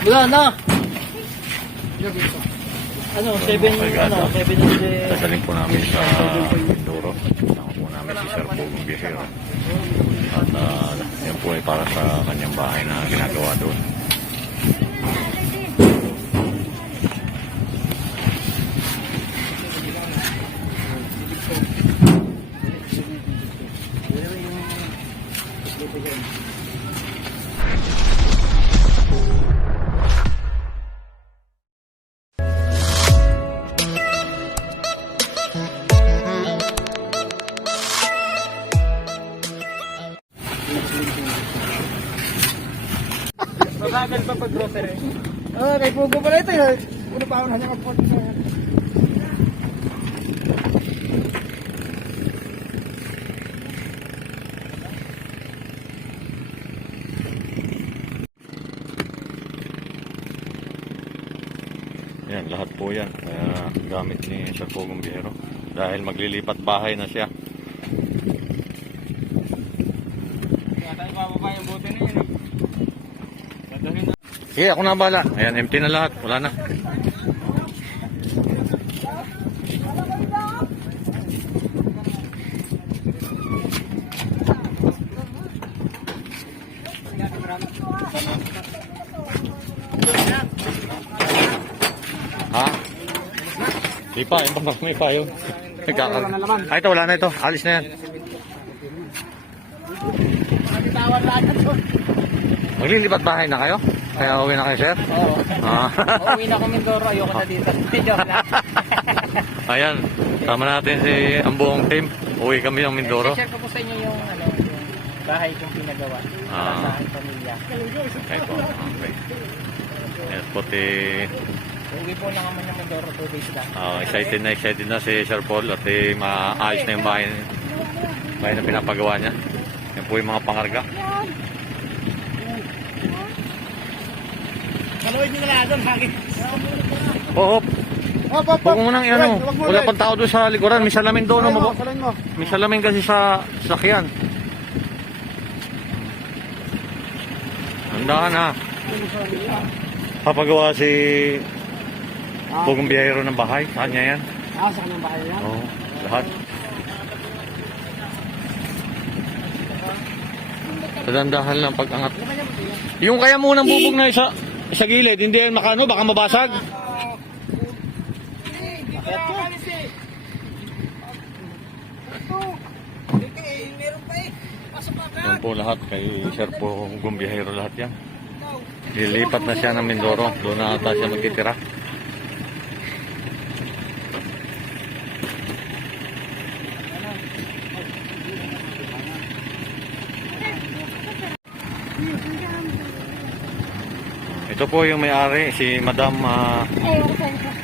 Wala na. Ano, 7, Okay, guys, ano, ah. 7 and the... Sasaling po namin sa Mindoro. Kasama po namin si Sir Pogong Bihero. At uh, yan po ay para sa kanyang bahay na ginagawa doon. Mabagal grocery. Oo, kay Pugo pala ito yun. Una pa ako na niya sa... Yan, lahat po yan. Kaya gamit ni Sir Pogong Bihero. Dahil maglilipat bahay na siya. Kaya tayo bababa yung bote na yun. Na. Sige, ako na bala. Ayan, empty na lahat. Wala na. Ha? Di pa, yung bang may pa yun. Ay, ito, wala na ito. Alis na yan. Maglilipat bahay na kayo? Kaya uwi na kayo, sir? Oo. Ah. Uuwi na kami Mindoro. Ayoko na dito. Joke lang. Ayan, tama natin si ang buong team. Uwi kami ng Mindoro. I-share ko po sa inyo yung, ano, yung bahay kong pinagawa. Ah. sa aking pamilya. Okay po, okay. Yes, puti. Uuwi po na kami ng Mindoro 2 days lang. ah, excited na excited na si Sir Paul at eh, maayos na yung bahay, bahay na pinapagawa niya. Yan po yung mga pangarga. Kaluhin nyo na lang doon, hangin. Oh, hop. Hop, hop, Huwag mo nang ano. Wala pang tao doon sa likuran. May salamin doon. Mo? Mo. May salamin kasi sa sakyan. Handaan ha. Papagawa si Bugong biyahero ng bahay. Saan niya yan? Ah, sa kanyang bahay yan. Oo, lahat. Tadandahan lang pag-angat. Yung kaya munang bubog na isa, sa gilid, hindi yan makano, baka mabasag. Yan po lahat, kay Sir po Gumbihero lahat yan. Lilipat na siya ng Mindoro, doon na ata siya magtitira. Ito po yung may-ari, si Madam uh,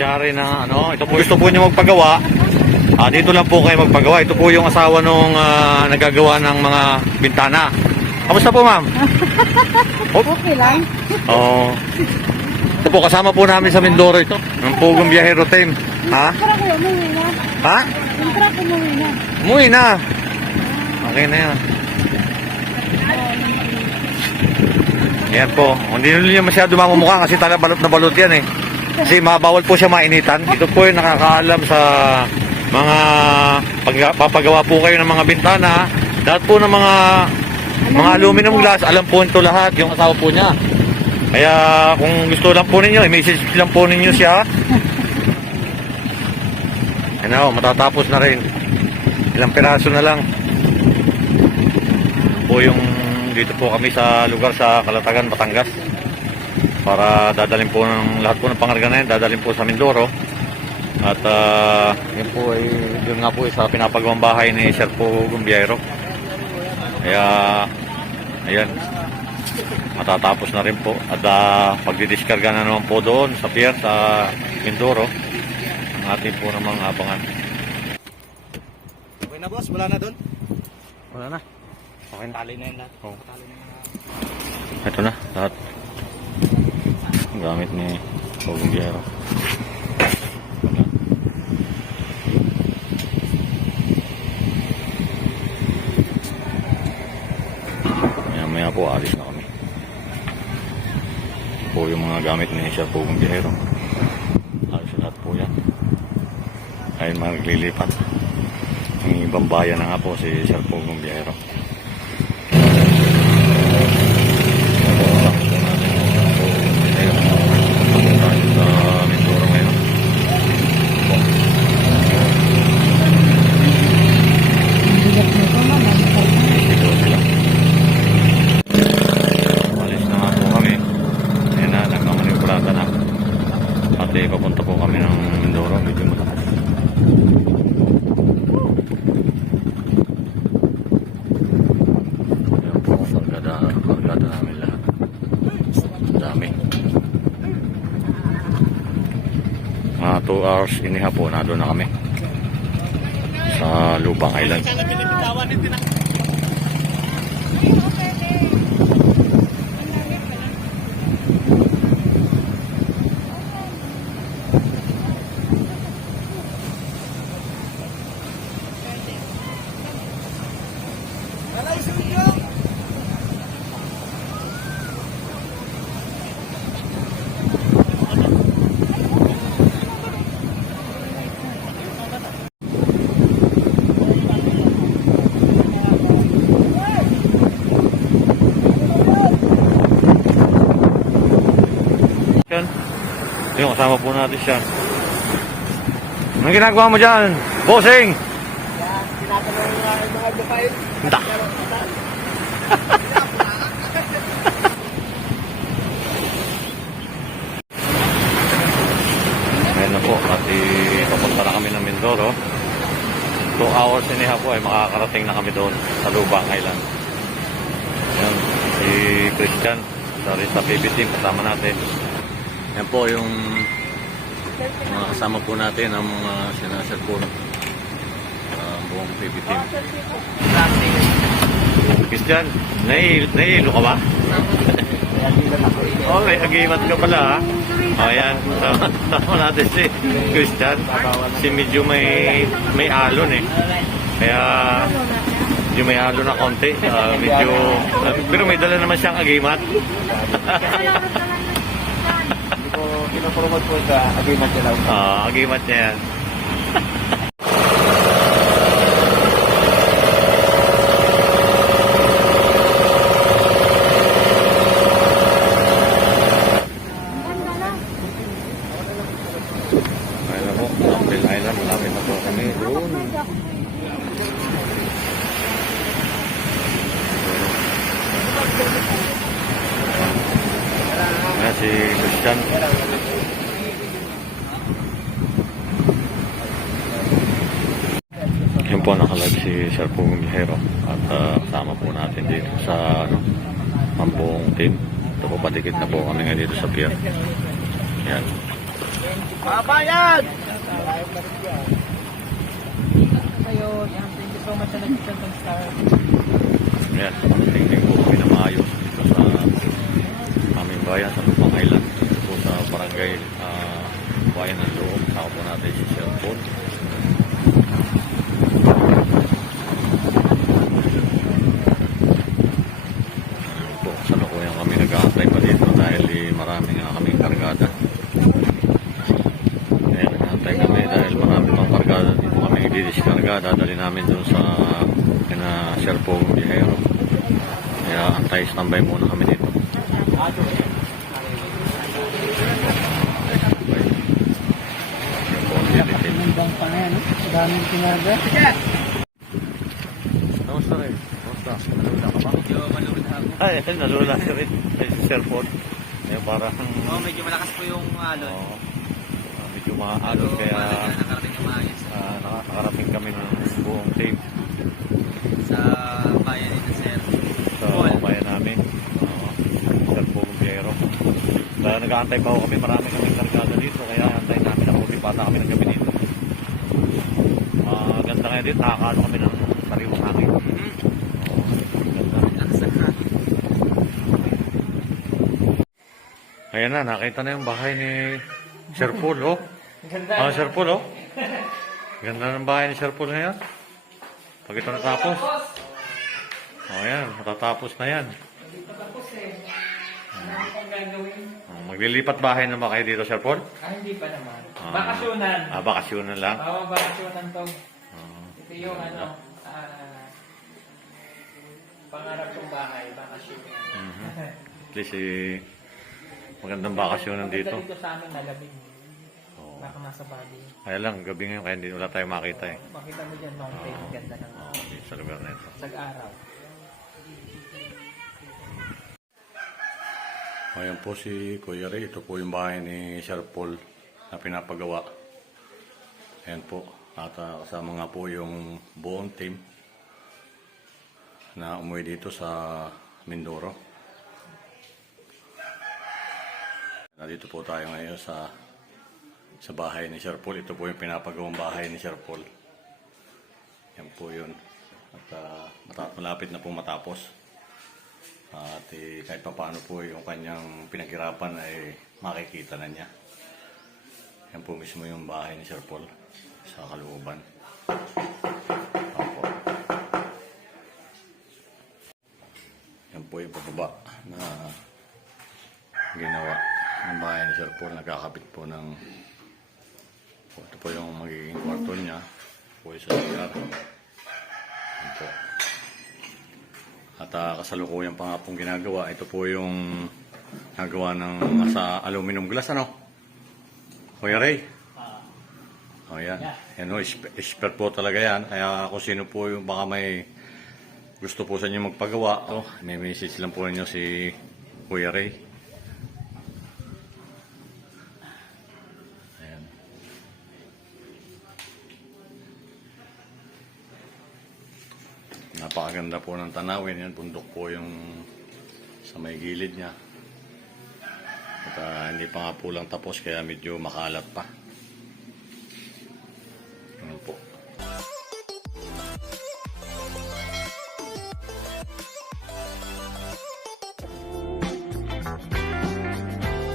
Chari na ano. Ito po gusto po niyo magpagawa. Ah, dito lang po kayo magpagawa. Ito po yung asawa nung ah, nagagawa ng mga bintana. Kamusta po, ma'am? Okay lang. Oo. Ito po kasama po namin sa Mindoro ito. Ang Pugong Biyahero Team. Ha? Ha? Umuwi na. Okay na yan. Yan po. Hindi nyo masyado mamumukha kasi talaga balot na balot yan eh. Kasi mabawal po siya mainitan. Ito po yung nakakaalam sa mga pag, papagawa po kayo ng mga bintana. Lahat po ng mga mga aluminum glass, alam po ito lahat, yung asawa po niya. Kaya kung gusto lang po ninyo, i-message lang po ninyo siya. Ano, matatapos na rin. Ilang piraso na lang. Po yung dito po kami sa lugar sa Kalatagan, Batangas. Para dadalhin po ng lahat po ng pangarga na yan, dadalhin po sa Mindoro. At ah, yun po ay yun nga po sa pinapagawang bahay ni Sir po Gumbiero. Kaya ayan matatapos na rin po at uh, pagdidiskarga na naman po doon sa pier sa Mindoro ang ating po namang abangan. Okay na boss, wala na doon. Wala na. Okay. Tali na yun lahat. Oh. Tali na yun. Ito na, lahat. Gamit ni Bogong Biyero. Maya maya po, alis na kami. po yung mga gamit ni Sir Pugong Bihero. Halos lahat po yan. Ay maglilipat. Ang ibang bayan na nga po si Sir Pugong Bihero. Tayo sa Mindoro ngayon. Bigat nito, ma'am. Dito sila. Alis na nga po kami. Ayan na, nagmamanibrata na. Pati papunta po kami ng Mindoro. Medyo mataas. Ayan po, kargada, kargada namin lahat. Ang dami. Mga 2 hours iniha po, na doon na kami. Sa Lubang Island. Yan. Yung kasama po natin siya. Anong ginagawa mo dyan? Bossing! Hindi. Ngayon na po, at papunta na kami ng Mindoro. Two hours and a half po ay makakarating na kami doon sa Lubang Island. Yan, si Christian, sorry sa PB team, kasama natin. Yan po yung mga kasama po natin ang mga sinasal po uh, buong PB team. Christian, nahihilo, ka ba? oh, may agimat ka pala ha. Oh, yan. Tama, tama natin si Christian. Si medyo may may alon eh. Kaya medyo may alon na konti. Ah, medyo, ah, pero may dala naman siyang agimat. Pinopromote po sa agreement nila. Ah, agimat niya yan. Ayun na po, Lampil Island, malapit na po kami doon. Ayan si Christian. Yun po nakalag si Sir Pugong Bihero at uh, kasama po natin dito sa ano, ang buong team. Ito po patikit na po kami ngayon dito sa pier. Yan. Ayun, yan. Thank you so much sa star. Yan, tingin po kami na maayos dito sa aming bayan sa Lupang Island. Dito po sa barangay ah, Bayan ng Loob. Saka po natin si Sir Paul. Ayun po, sa lukuyan kami nag-aantay pa dito dahil eh, marami nga kaming kargada. Nag-aantay kami dahil marami pang kargada dito kami didiskarga. Dadali namin dun sa kina Sir Paul Bihero. Kaya antay standby muna kami dito. Standby. Yan po ang dilitin. Magandang pa na yan. Daming tinaga. Kamusta rin? Kamusta? Nalula ka ba? Medyo malulog ako. Ay, nalula siya rin. Ay, Paul. Kaya parang... Oh, medyo malakas po yung alon. Oo. Ah, medyo maaalon kaya maayos ah, naka- nakarating kami ng buong team sa bayan nito, sir. sa bayan namin. Oo. Sir Paul Piero. Kaya nag-aantay pa ako kami. Marami kami kargada dito. Kaya antay namin ako. Pata kami ng gabi dito. Ah, ganda ngayon dito. Nakakano kami ng sariwang hangin. Hmm. Na hangin. Ayan na, nakita na yung bahay ni Sir Paul, oh. Ah, Sir Paul, oh. Ganda ng bahay ni Sir Paul ngayon. Pag ito natapos. Oh, ayan, matatapos na yan. gagawin. Oh, maglilipat bahay na ba kayo dito, Sir Paul? Ah, hindi pa naman. Ah. Bakasyonan. Ah, bakasyonan lang. Oo, bakasyonan to. Oh, Ito yung ano, ah, pangarap kong bahay, bakasyonan. Mhm. At least, eh, magandang bakasyonan dito. Maganda dito sa amin nalamig. Baka nasa bali. Kaya lang, gabi ngayon, kaya hindi wala tayong makita eh. Makita mo dyan, mountain. Oo. Ganda ng Oh, dito sa lugar na ito. sag-araw. Ayan po si Kuya Ray. Ito po yung bahay ni Sir Paul na pinapagawa. Ayan po. At ah, kasama nga po yung buong team na umuwi dito sa Mindoro. Nandito po tayo ngayon sa sa bahay ni Sir Paul. Ito po yung pinapagawang bahay ni Sir Paul. Yan po yun. At mata- malapit na po matapos. At eh, kahit pa paano po yung kanyang pinaghirapan ay makikita na niya. Yan po mismo yung bahay ni Sir Paul sa kalooban. Yan po yung pababa na ginawa ng bahay ni Sir Paul. Nagkakabit po ng ito po yung magiging kwarto niya. Po sa. Yan po. At uh, kasalukuyan pa nga pong ginagawa. Ito po yung nagawa ng sa aluminum glass, ano? Kuya Ray? Oh, yan. Yan o, esp- expert po talaga yan. Kaya kung sino po yung baka may gusto po sa inyo magpagawa, oh, may message lang po ninyo si Kuya Ray. Napakaganda po ng tanawin yan. Bundok po yung sa may gilid niya. At ah, hindi pa nga po lang tapos kaya medyo makalat pa.